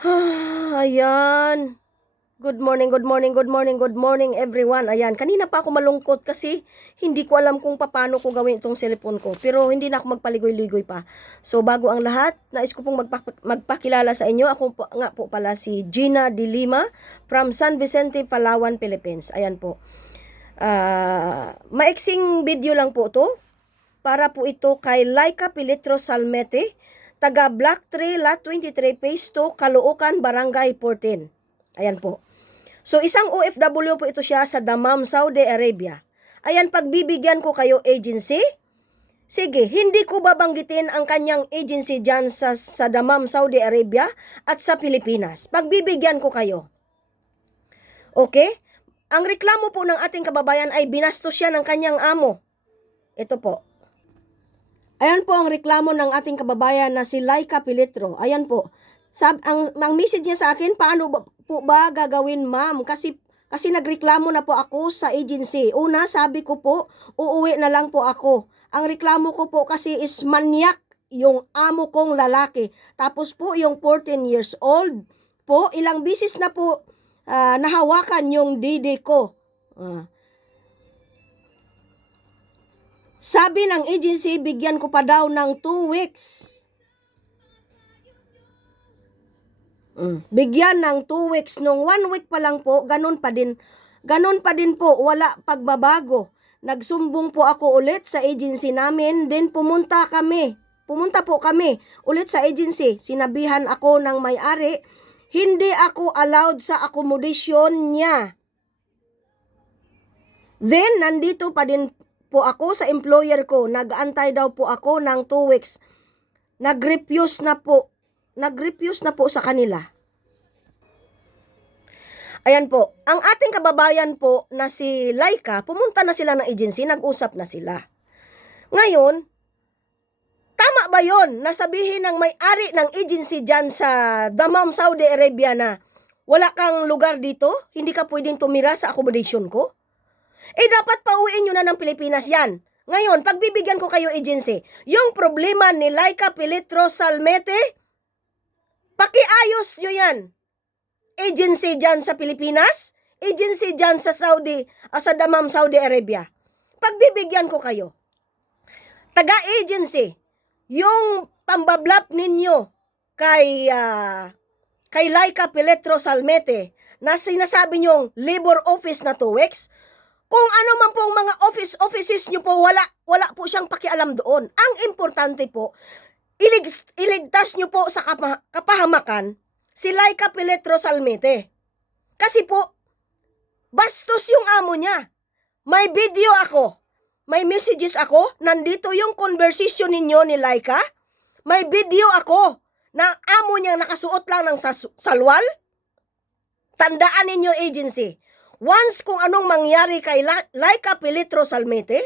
Ayan. Good morning, good morning, good morning, good morning everyone. Ayan, kanina pa ako malungkot kasi hindi ko alam kung paano ko gawin itong cellphone ko. Pero hindi na ako magpaligoy-ligoy pa. So bago ang lahat, nais ko pong magpakilala sa inyo. Ako po, nga po pala si Gina de Lima from San Vicente, Palawan, Philippines. Ayan po. Maiksing video lang po to. Para po ito kay Laika Pilitro Salmete, taga Block 3, Lot 23, Phase 2, Caloocan, Barangay 14. Ayan po. So, isang OFW po ito siya sa Dammam, Saudi Arabia. Ayan, pagbibigyan ko kayo agency. Sige, hindi ko babanggitin ang kanyang agency dyan sa Dammam, Saudi Arabia at sa Pilipinas. Pagbibigyan ko kayo. Okay? Ang reklamo po ng ating kababayan ay binastos siya ng kanyang amo. Ito po. Ayan po ang reklamo ng ating kababayan na si Laika Pilitro. Ayan po. Ang message niya sa akin, paano po ba gagawin, ma'am? Kasi nagreklamo na po ako sa agency. Una, sabi ko po, uuwi na lang po ako. Ang reklamo ko po kasi is manyak yung amo kong lalaki. Tapos po yung 14 years old po, ilang bisis na po nahawakan yung didi ko. Sabi ng agency, bigyan ko pa daw ng 2 weeks. Bigyan ng 2 weeks. Nung 1 week pa lang po, ganun pa din po, wala pagbabago. Nagsumbong po ako ulit sa agency namin, then pumunta po kami ulit sa agency. Sinabihan ako ng may-ari, hindi ako allowed sa accommodation niya. Then, nandito pa din po ako sa employer ko. Nag-aantay daw po ako ng 2 weeks. Nag-refuse na po sa kanila. Ayan po. Ang ating kababayan po na si Laika, pumunta na sila ng agency, nag-usap na sila. Ngayon, tama ba yon na sabihin ng may-ari ng agency dyan sa Dammam, Saudi Arabia na wala kang lugar dito? Hindi ka pwedeng tumira sa accommodation ko? Dapat pauwiin nyo na ng Pilipinas yan. Ngayon, pagbibigyan ko kayo agency, yung problema ni Laika Pilitro Salmete, pakiayos nyo yan. Agency dyan sa Pilipinas, agency dyan sa sa Dammam, Saudi Arabia. Pagbibigyan ko kayo. Taga-agency, yung pambablap ninyo kay Laika Pilitro Salmete, na sinasabi nyong labor office na 2 weeks, kung ano man pong mga offices nyo po, wala po siyang pakialam doon. Ang importante po, iligtas nyo po sa kapahamakan si Laika Pilitro Salmete. Kasi po, bastos yung amo niya. May video ako, may messages ako, nandito yung conversation ninyo ni Laika. May video ako na amo niyang nakasuot lang ng salwal. Tandaan ninyo agency. Once kung anong mangyari kay Laika Pilitro Salmete,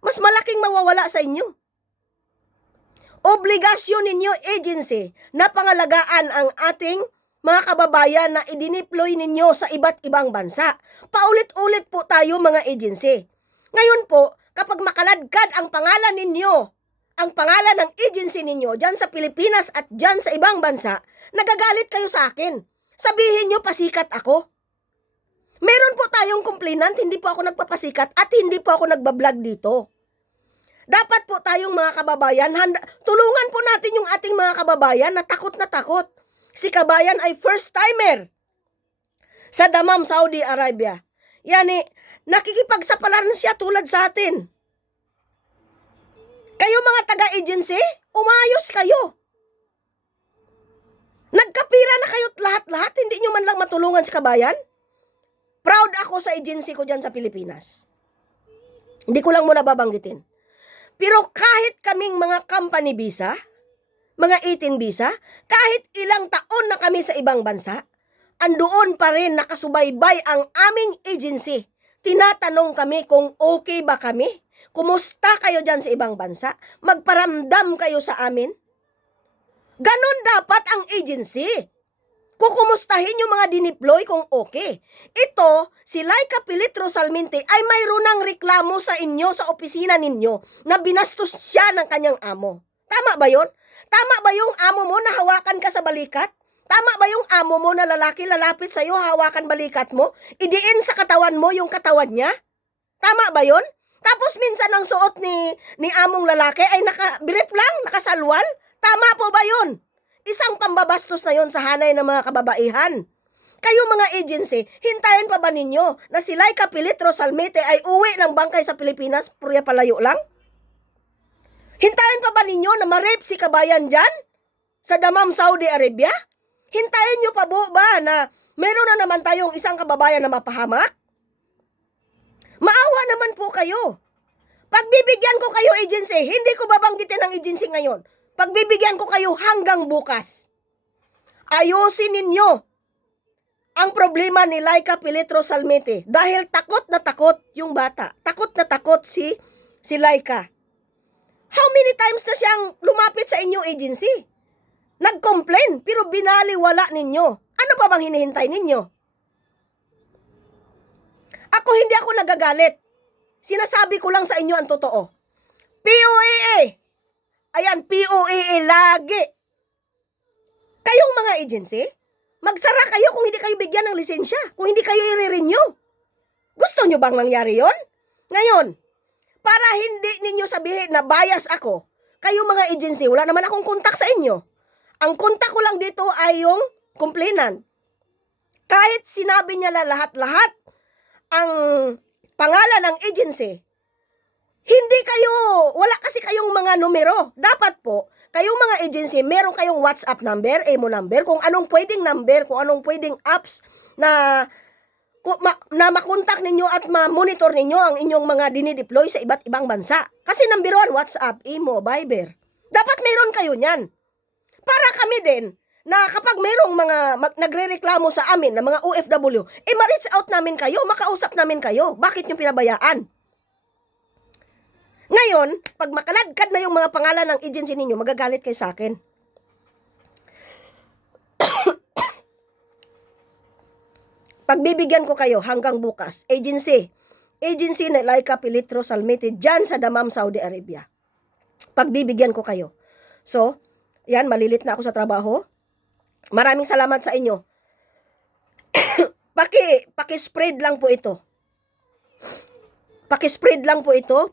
mas malaking mawawala sa inyo. Obligasyon ninyo, agency, na pangalagaan ang ating mga kababayan na idineploy ninyo sa iba't ibang bansa. Paulit-ulit po tayo mga agency. Ngayon po, kapag makaladkad ang pangalan ninyo, ang pangalan ng agency ninyo dyan sa Pilipinas at dyan sa ibang bansa, nagagalit kayo sa akin. Sabihin nyo, pasikat ako. Meron po tayong complainant, hindi po ako nagpapasikat at hindi po ako nagbablog dito. Dapat po tayong mga kababayan, tulungan po natin yung ating mga kababayan na takot na takot. Si kabayan ay first timer sa Dammam, Saudi Arabia. Yani, nakikipagsapalaran siya tulad sa atin. Kayo mga taga-agency, umayos kayo. Nagkapira na kayo't lahat-lahat, hindi nyo man lang matulungan si kabayan? Proud ako sa agency ko dyan sa Pilipinas. Hindi ko lang muna babanggitin. Pero kahit kaming mga company visa, mga 18 visa, kahit ilang taon na kami sa ibang bansa, andoon pa rin nakasubaybay ang aming agency. Tinatanong kami kung okay ba kami? Kumusta kayo dyan sa ibang bansa? Magparamdam kayo sa amin? Ganon dapat ang agency. Kukumustahin yung mga dineploy kung okay. Ito, si Laika Pilitro Salmete ay mayroon ng reklamo sa inyo, sa opisina ninyo, na binastos siya ng kanyang amo. Tama ba yon? Tama ba yung amo mo na hawakan ka sa balikat? Tama ba yung amo mo na lalaki lalapit sa'yo, hawakan balikat mo, idiin sa katawan mo yung katawan niya? Tama ba yun? Tapos minsan ang suot ni among lalaki ay nakabirip lang, nakasalwal. Tama po ba yun? Isang pambabastos na yun sa hanay ng mga kababaihan. Kayo mga agency, hintayin pa ba ninyo na si Laika Pilitro Salmete ay uwi ng bangkay sa Pilipinas, purya palayo lang? Hintayin pa ba ninyo na ma-rape si kabayan dyan? Sa Dammam, Saudi Arabia? Hintayin nyo pa ba na meron na naman tayong isang kababayan na mapahamak? Maawa naman po kayo. Pagbibigyan ko kayo agency, hindi ko babanggitin ang agency ngayon. Pagbibigyan ko kayo hanggang bukas. Ayusin ninyo ang problema ni Laika Pilitro Salmete dahil takot na takot yung bata. Takot na takot si Laika. How many times na siyang lumapit sa inyong agency? Nag-complain pero binaliwala ninyo. Ano pa bang hinihintay ninyo? Hindi ako nagagalit. Sinasabi ko lang sa inyo ang totoo. POAA. Ayan, POAA lagi. Kayong mga agency, magsara kayo kung hindi kayo bigyan ng lisensya, kung hindi kayo i-renew. Gusto nyo bang mangyari yon? Ngayon, para hindi ninyo sabihin na bias ako, kayo mga agency, wala naman akong kontak sa inyo. Ang kontak ko lang dito ay yung complainant. Kahit sinabi niya na lahat-lahat ang pangalan ng agency, hindi kayo, wala kasi kayong mga numero. Dapat po, kayong mga agency, meron kayong WhatsApp number, emo number, kung anong pwedeng number, kung anong pwedeng apps na makontak ninyo at ma-monitor ninyo ang inyong mga dinideploy sa iba't ibang bansa. Kasi number 1, WhatsApp, emo, Viber. Dapat meron kayo niyan. Para kami din, na kapag mayroong mga nagre-reklamo sa amin na mga OFW, ma-reach out namin kayo, makausap namin kayo. Bakit nyo pinabayaan? Ngayon, pag makaladkad na yung mga pangalan ng agency ninyo, magagalit kayo sa akin. Pagbibigyan ko kayo hanggang bukas, agency na Laika Pilitro Salmete dyan sa Dammam, Saudi Arabia. Pagbibigyan ko kayo. So, yan, malilit na ako sa trabaho. Maraming salamat sa inyo. Paki-spread lang po ito. Paki-spread lang po ito.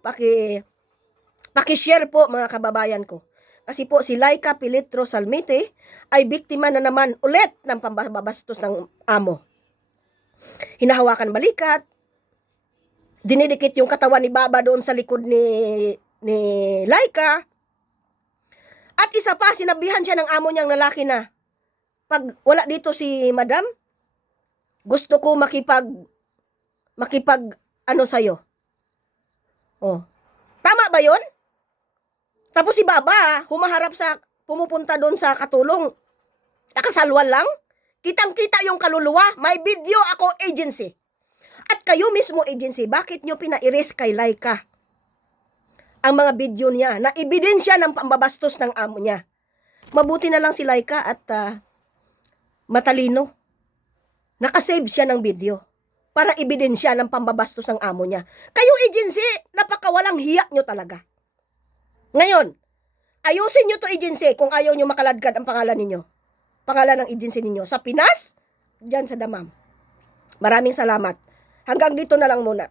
Paki-share po mga kababayan ko. Kasi po si Laika Pilitro Salmete ay biktima na naman ulit ng pambabastos ng amo. Hinahawakan balikat. Dinidikit yung katawan ni Baba doon sa likod ni Laika. At isa pa, sinabihan siya ng amo niyang lalaki na, pag wala dito si Madam, gusto ko makipag ano sa'yo. Oh. Tama ba yon? Tapos si Baba, humaharap pumupunta doon sa katulong. Nakasalwal lang. Kitang-kita yung kaluluwa. May video ako, agency. At kayo mismo, agency, bakit nyo pina-erase kay Laika ang mga video niya na ebidensya ng pambabastos ng amo niya? Mabuti na lang si Laika at matalino. Nakasave siya ng video para ebidensya ng pambabastos ng amo niya. Kayo agency, napakawalang hiya nyo talaga. Ngayon, ayusin nyo to agency kung ayaw nyo makaladkad ang pangalan ninyo. Pangalan ng agency ninyo. Sa Pinas, dyan sa Dammam. Maraming salamat. Hanggang dito na lang muna.